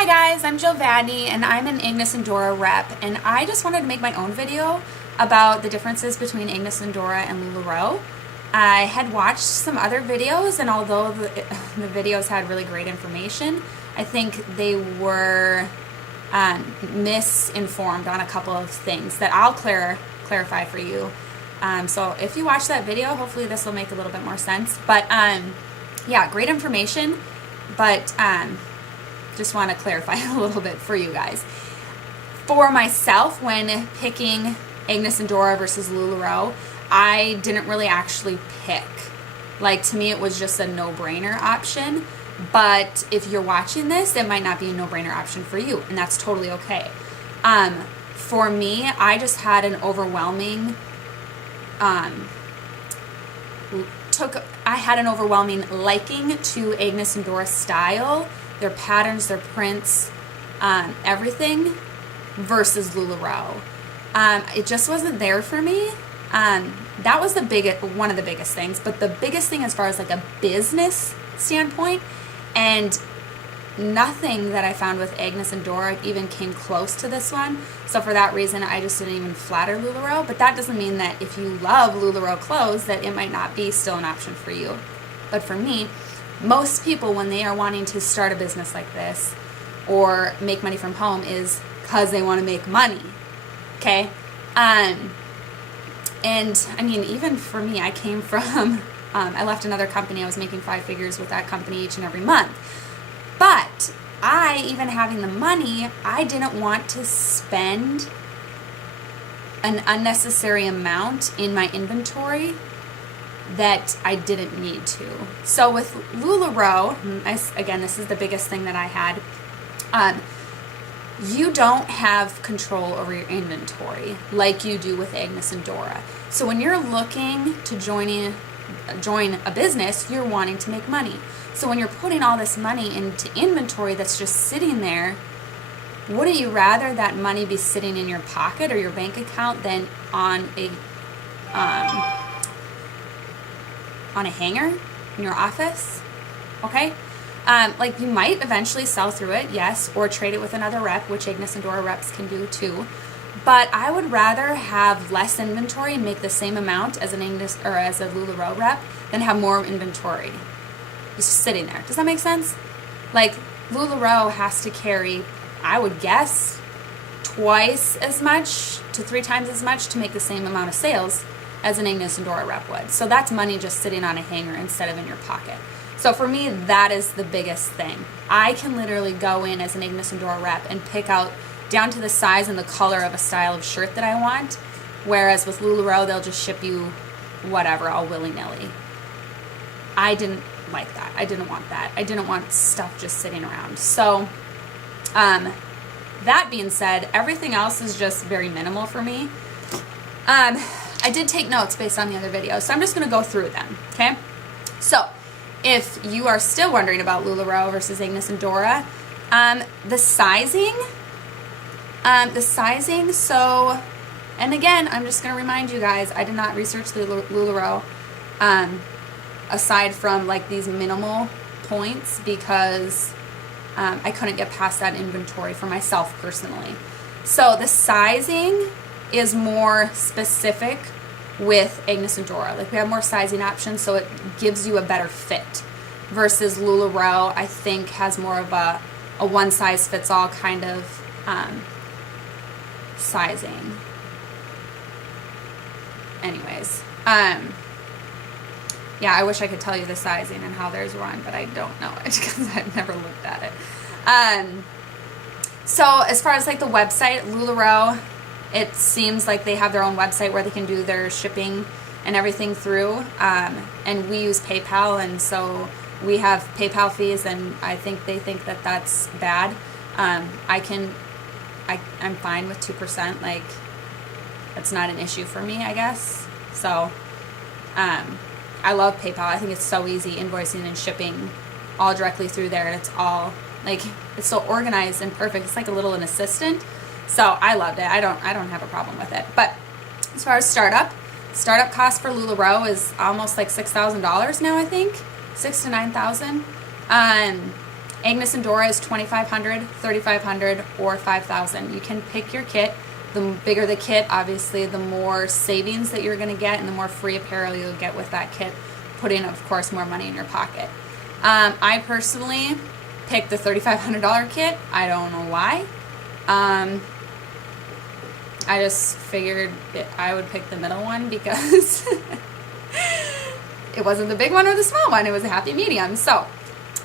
Hi guys, I'm Jill Vadney and I'm an Agnes Dora rep, and I just wanted to make my own video about the differences between Agnes Dora and LuLaroe. I had watched some other videos, and although the videos had really great information, I think they were misinformed on a couple of things that I'll clarify for you. So if you watch that video, hopefully this will make a little bit more sense. But yeah, great information, but just want to clarify a little bit for you guys. For myself, when picking Agnes Dora versus LuLaroe, I didn't really actually pick. Like, to me, it was just a no-brainer option. But if you're watching this, it might not be a no-brainer option for you, and that's totally okay. For me, I just had an overwhelming liking to Agnes Dora's style, their patterns, their prints, everything, versus LuLaroe. It just wasn't there for me. That was one of the biggest things, but the biggest thing as far as like a business standpoint, and nothing that I found with Agnes Dora even came close to this one. So for that reason, I just didn't even flatter LuLaroe. But that doesn't mean that if you love LuLaroe clothes, that it might not be still an option for you. But for me, most people, when they are wanting to start a business like this or make money from home, is because they want to make money. Okay? And I mean, even for me, I came from, I left another company. I was making 5 figures with that company each and every month. But even having the money, I didn't want to spend an unnecessary amount in my inventory that I didn't need to. So with LuLaroe, again, this is the biggest thing that I had, you don't have control over your inventory like you do with Agnes Dora. So when you're looking to join a business, you're wanting to make money. So when you're putting all this money into inventory that's just sitting there, wouldn't you rather that money be sitting in your pocket or your bank account than on a hanger in your office? Okay? Like, you might eventually sell through it, yes, or trade it with another rep, which Agnes Dora reps can do too. But I would rather have less inventory and make the same amount as an Agnes or as a LuLaroe rep than have more inventory just sitting there. Does that make sense? Like, LuLaroe has to carry, I would guess, twice as much to 3 times as much to make the same amount of sales as an Agnes Dora rep would. So that's money just sitting on a hanger instead of in your pocket. So for me, that is the biggest thing. I can literally go in as an Agnes Dora rep and pick out down to the size and the color of a style of shirt that I want, whereas with LuLaroe, they'll just ship you whatever all willy-nilly. I didn't like that. I didn't want that. I didn't want stuff just sitting around. So that being said, everything else is just very minimal for me. I did take notes based on the other videos, so I'm just going to go through them, okay? So if you are still wondering about LuLaroe versus Agnes Dora, the sizing, so, and again, I'm just going to remind you guys, I did not research the LuLaroe, aside from like these minimal points, because I couldn't get past that inventory for myself personally. So the sizing is more specific with Agnes Dora. Like, we have more sizing options, so it gives you a better fit. Versus LuLaroe, I think, has more of a one-size-fits-all kind of sizing. Anyways, yeah, I wish I could tell you the sizing and how theirs run, but I don't know it because I've never looked at it. So as far as like the website, LuLaroe, it seems like they have their own website where they can do their shipping and everything through. And we use PayPal, and so we have PayPal fees, and I think they think that that's bad. I'm fine with 2%. Like, that's not an issue for me, I guess. So I love PayPal. I think it's so easy, invoicing and shipping all directly through there, and it's all like, it's so organized and perfect. It's like a little an assistant. So I loved it. I don't have a problem with it. But as far as startup cost for LuLaroe is almost like $6,000 now, I think. $6,000 to $9,000. Agnes and Dora is $2,500, $3,500, or $5,000. You can pick your kit. The bigger the kit, obviously, the more savings that you're going to get and the more free apparel you'll get with that kit, putting, of course, more money in your pocket. I personally picked the $3,500 kit. I don't know why. I just figured I would pick the middle one because it wasn't the big one or the small one. It was a happy medium. So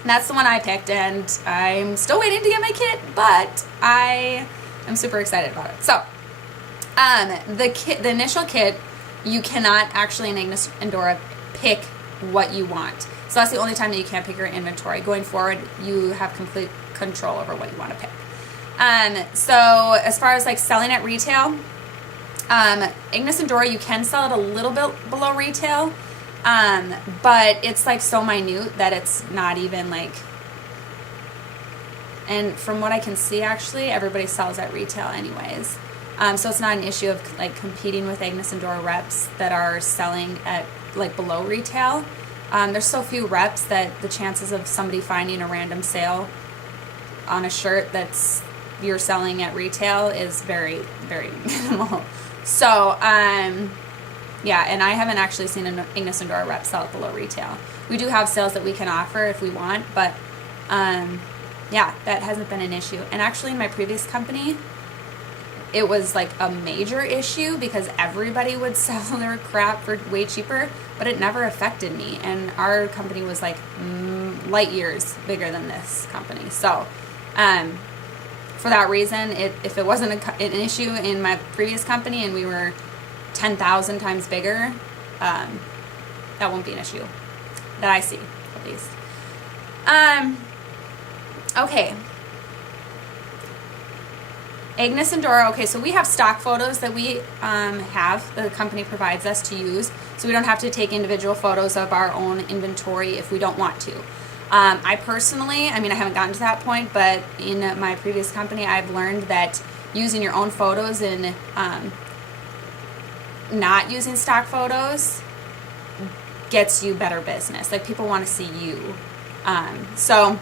that's the one I picked, and I'm still waiting to get my kit, but I am super excited about it. So the initial kit, you cannot actually in Agnes and Dora pick what you want. So that's the only time that you can't pick your inventory. Going forward, you have complete control over what you want to pick. So as far as like selling at retail, Agnes and Dora, you can sell it a little bit below retail, but it's like so minute that it's not even like, and from what I can see, actually, everybody sells at retail anyways. So it's not an issue of like competing with Agnes and Dora reps that are selling at like below retail. There's so few reps that the chances of somebody finding a random sale on a shirt that's you're selling at retail is very, very minimal. So, yeah, and I haven't actually seen an Agnes and Dora rep sell it below retail. We do have sales that we can offer if we want, but yeah, that hasn't been an issue. And actually in my previous company, it was like a major issue because everybody would sell their crap for way cheaper, but it never affected me. And our company was like light years bigger than this company. So, for that reason, if it wasn't an issue in my previous company and we were 10,000 times bigger, that won't be an issue that I see, at least. Okay. Agnes and Dora, okay, so we have stock photos that we the company provides us to use, so we don't have to take individual photos of our own inventory if we don't want to. I personally, I mean, I haven't gotten to that point, but in my previous company, I've learned that using your own photos and not using stock photos gets you better business. Like, people want to see you. So,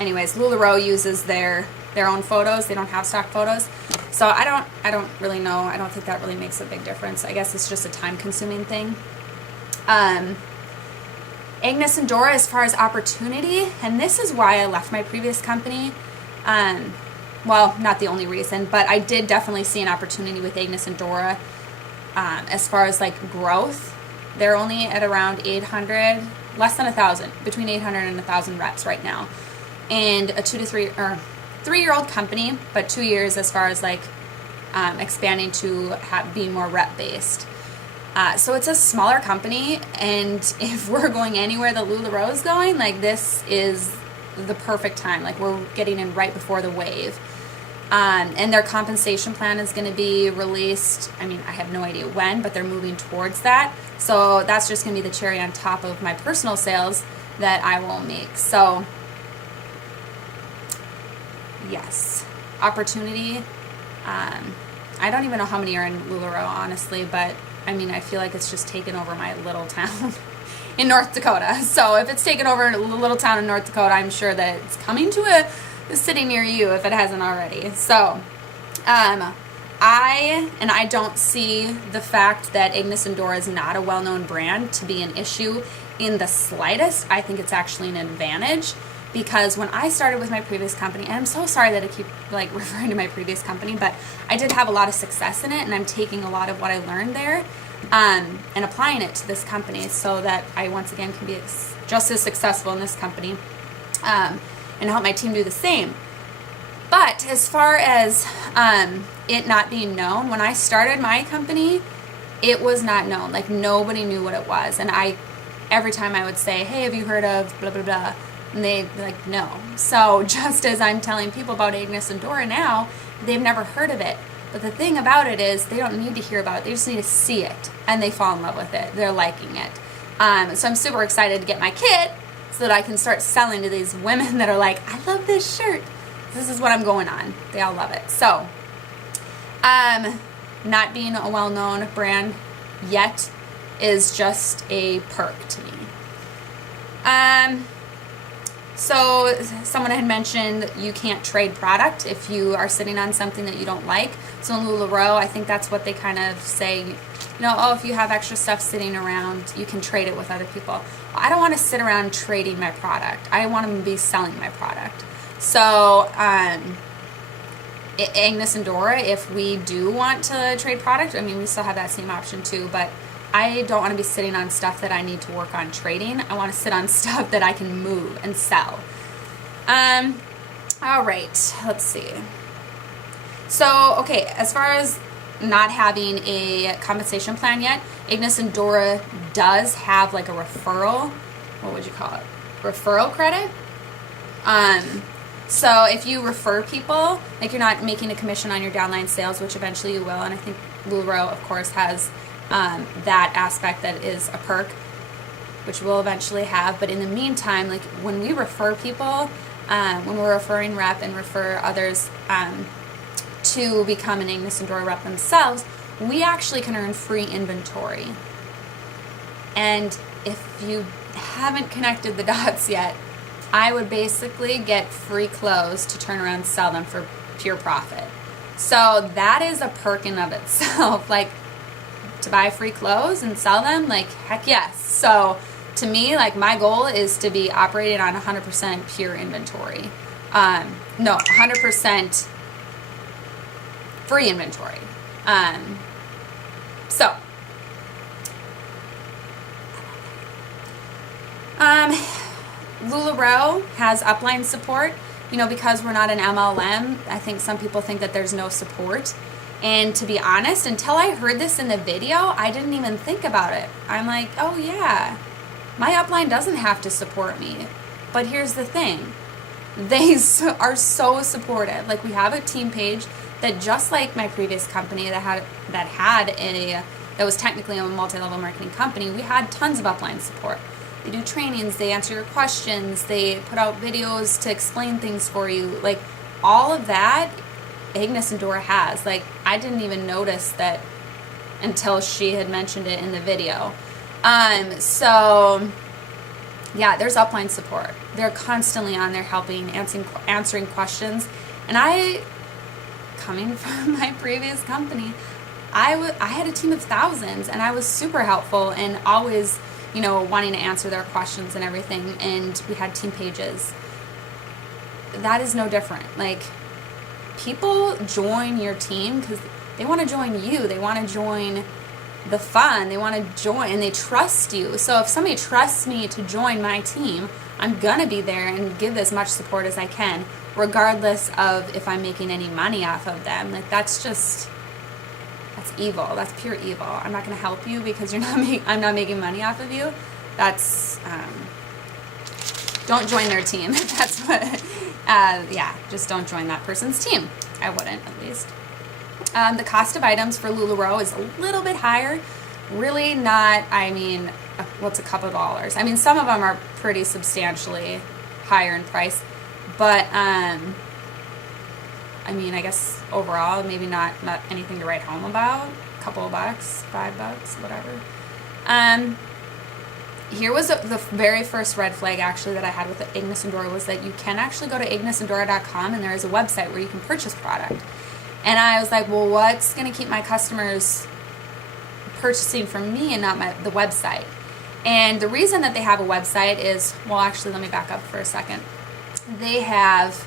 anyways, LuLaroe uses their own photos. They don't have stock photos. So I don't really know. I don't think that really makes a big difference. I guess it's just a time-consuming thing. Agnes and Dora, as far as opportunity, and this is why I left my previous company. Well, not the only reason, but I did definitely see an opportunity with Agnes and Dora. As far as like growth, they're only at around 800, less than 1,000, between 800 and 1,000 reps right now, and a 2 to 3 or 3-year-old company, but 2 years as far as like expanding to being more rep based. So it's a smaller company, and if we're going anywhere that LuLaroe is going, like, this is the perfect time. Like, we're getting in right before the wave. And their compensation plan is going to be released, I mean, I have no idea when, but they're moving towards that. So that's just going to be the cherry on top of my personal sales that I will make. So, yes, opportunity. I don't even know how many are in LuLaroe, honestly, but I mean, I feel like it's just taken over my little town in North Dakota. So if it's taken over a little town in North Dakota, I'm sure that it's coming to a city near you if it hasn't already. So I don't see the fact that Agnes and Dora is not a well-known brand to be an issue in the slightest. I think it's actually an advantage, because when I started with my previous company, and I'm so sorry that I keep like referring to my previous company, but I did have a lot of success in it, and I'm taking a lot of what I learned there and applying it to this company so that I once again can be just as successful in this company and help my team do the same. But as far as it not being known, when I started my company, it was not known. Like, nobody knew what it was, and every time I would say, hey, have you heard of blah, blah, blah, and they'd be like, no. So just as I'm telling people about Agnes and Dora now, they've never heard of it. But the thing about it is, they don't need to hear about it. They just need to see it, and they fall in love with it. They're liking it. So I'm super excited to get my kit so that I can start selling to these women that are like, I love this shirt. This is what I'm going on. They all love it. So, not being a well-known brand yet is just a perk to me. So someone had mentioned you can't trade product if you are sitting on something that you don't like. So in LuLaroe, I think that's what they kind of say, oh, if you have extra stuff sitting around, you can trade it with other people. I don't want to sit around trading my product. I want to be selling my product. So Agnes and Dora, if we do want to trade product, I mean, we still have that same option too, but I don't want to be sitting on stuff that I need to work on trading. I want to sit on stuff that I can move and sell. All right, let's see. So, okay, as far as not having a compensation plan yet, Agnes and Dora does have like a referral, what would you call it? Referral credit. So if you refer people, like you're not making a commission on your downline sales, which eventually you will, and I think LuLaroe, of course, has that aspect that is a perk, which we'll eventually have. But in the meantime, like when we refer people, when we're referring rep and refer others to become an Agnes and Dora rep themselves, we actually can earn free inventory. And if you haven't connected the dots yet, I would basically get free clothes to turn around and sell them for pure profit. So that is a perk in of itself. Like, to buy free clothes and sell them, like, heck yes. So to me, like, my goal is to be operating on 100% pure inventory. No, 100% free inventory. LuLaroe has upline support. Because we're not an MLM, I think some people think that there's no support. And to be honest, until I heard this in the video, I didn't even think about it. I'm like, oh yeah, my upline doesn't have to support me. But here's the thing. They are so supportive. Like, we have a team page that, just like my previous company that was technically a multi-level marketing company, we had tons of upline support. They do trainings, they answer your questions, they put out videos to explain things for you. Like, all of that, Agnes and Dora has. Like, I didn't even notice that until she had mentioned it in the video. So, yeah, there's upline support. They're constantly on there helping, answering questions. And coming from my previous company, I had a team of thousands, and I was super helpful and always, wanting to answer their questions and everything, and we had team pages. That is no different. Like, people join your team because they want to join you. They want to join the fun. They want to join, and they trust you. So if somebody trusts me to join my team, I'm going to be there and give as much support as I can, regardless of if I'm making any money off of them. Like, that's evil. That's pure evil. I'm not going to help you because I'm not making money off of you. That's, don't join their team. That's what, just don't join that person's team. I wouldn't, at least. The cost of items for LuLaroe is a little bit higher. Really not, what's a couple of dollars? Some of them are pretty substantially higher in price, but, I guess overall, maybe not anything to write home about. A couple of bucks, $5, whatever. Here was the very first red flag, actually, that I had with Agnes and Dora, was that you can actually go to agnesandora.com, and there is a website where you can purchase product. And I was like, well, what's going to keep my customers purchasing from me and not the website? And the reason that they have a website is, well, actually, let me back up for a second. They have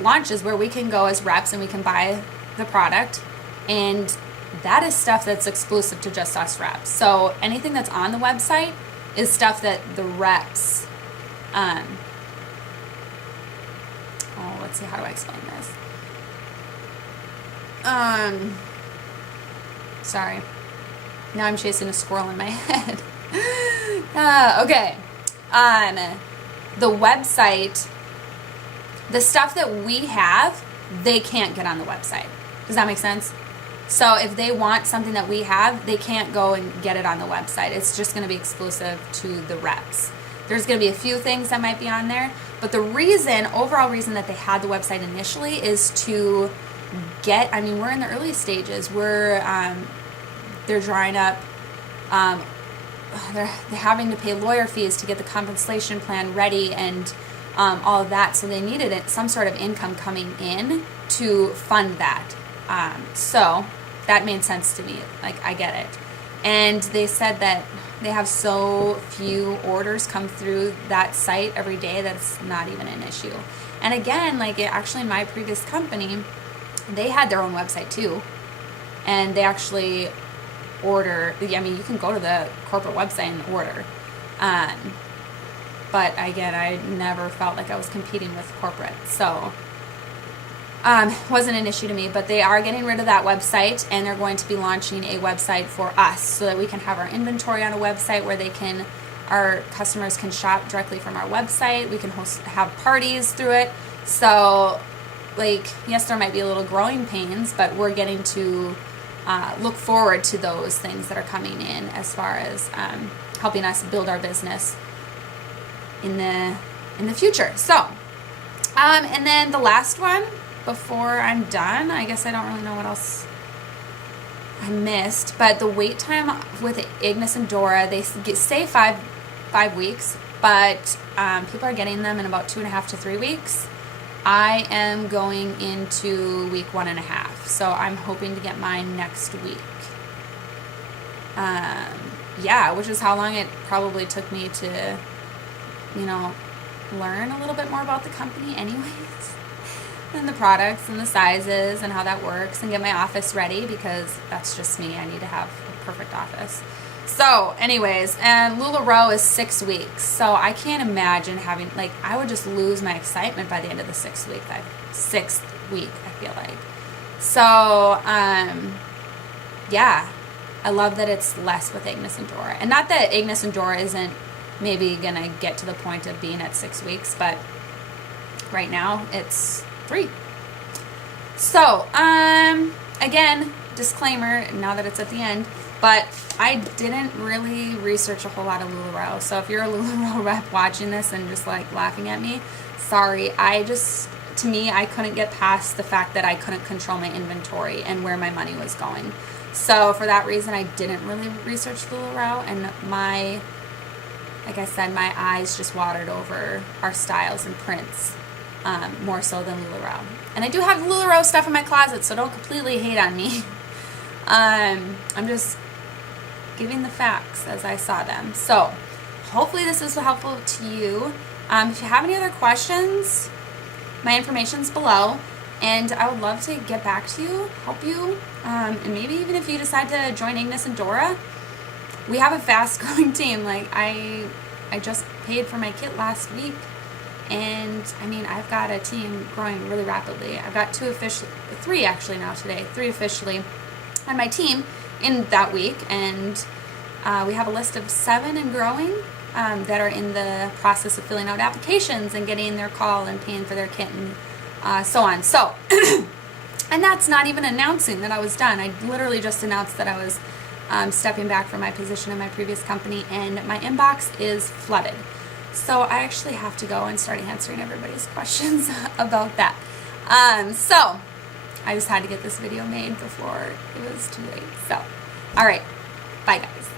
launches where we can go as reps and we can buy the product, and that is stuff that's exclusive to just us reps. So anything that's on the website is stuff that the reps, let's see, how do I explain this? Sorry. Now I'm chasing a squirrel in my head. Okay. The website, the stuff that we have, they can't get on the website. Does that make sense? So if they want something that we have, they can't go and get it on the website. It's just going to be exclusive to the reps. There's going to be a few things that might be on there, but the overall reason that they had the website initially is to get, we're in the early stages. They're drawing up they're having to pay lawyer fees to get the compensation plan ready and all of that. So they needed some sort of income coming in to fund that. So that made sense to me. Like, I get it. And they said that they have so few orders come through that site every day that it's not even an issue. And again, like, actually in my previous company, they had their own website too. And they actually order, I mean, you can go to the corporate website and order. But again, I never felt like I was competing with corporate. So wasn't an issue to me, but they are getting rid of that website, and they're going to be launching a website for us so that we can have our inventory on a website where our customers can shop directly from our website. We can have parties through it. So, like, yes, there might be a little growing pains, but we're getting to look forward to those things that are coming in as far as helping us build our business in the future. So, and then the last one, before I'm done, I guess I don't really know what else I missed, but the wait time with Agnes and Dora, they say five weeks, but people are getting them in about 2.5 to 3 weeks. I am going into week 1.5, so I'm hoping to get mine next week. Yeah, which is how long it probably took me to, learn a little bit more about the company anyways. And the products and the sizes and how that works, and get my office ready, because that's just me. I need to have a perfect office. So anyways, and LuLaroe is 6 weeks. So I can't imagine having, like, I would just lose my excitement by the end of the 6th week, I feel like. So, yeah, I love that it's less with Agnes and Dora. And not that Agnes and Dora isn't maybe going to get to the point of being at 6 weeks, but right now it's 3. So, again, disclaimer, now that it's at the end, but I didn't really research a whole lot of LuLaroe. So if you're a LuLaroe rep watching this and just like laughing at me, sorry. To me, I couldn't get past the fact that I couldn't control my inventory and where my money was going. So for that reason, I didn't really research LuLaroe, and like I said, my eyes just watered over our styles and prints. More so than LuLaroe. And I do have LuLaroe stuff in my closet, so don't completely hate on me. I'm just giving the facts as I saw them. So hopefully this is helpful to you. If you have any other questions, my information's below, and I would love to get back to you, help you, and maybe even if you decide to join Agnes and Dora, we have a fast growing team. Like, I just paid for my kit last week. And I mean, I've got a team growing really rapidly. I've got 3 actually now today, 3 officially on my team in that week. And we have a list of 7 and growing that are in the process of filling out applications and getting their call and paying for their kit and so on. So, and that's not even announcing that I was done. I literally just announced that I was stepping back from my position in my previous company, and my inbox is flooded. So I actually have to go and start answering everybody's questions about that. So I just had to get this video made before it was too late. So, all right. Bye, guys.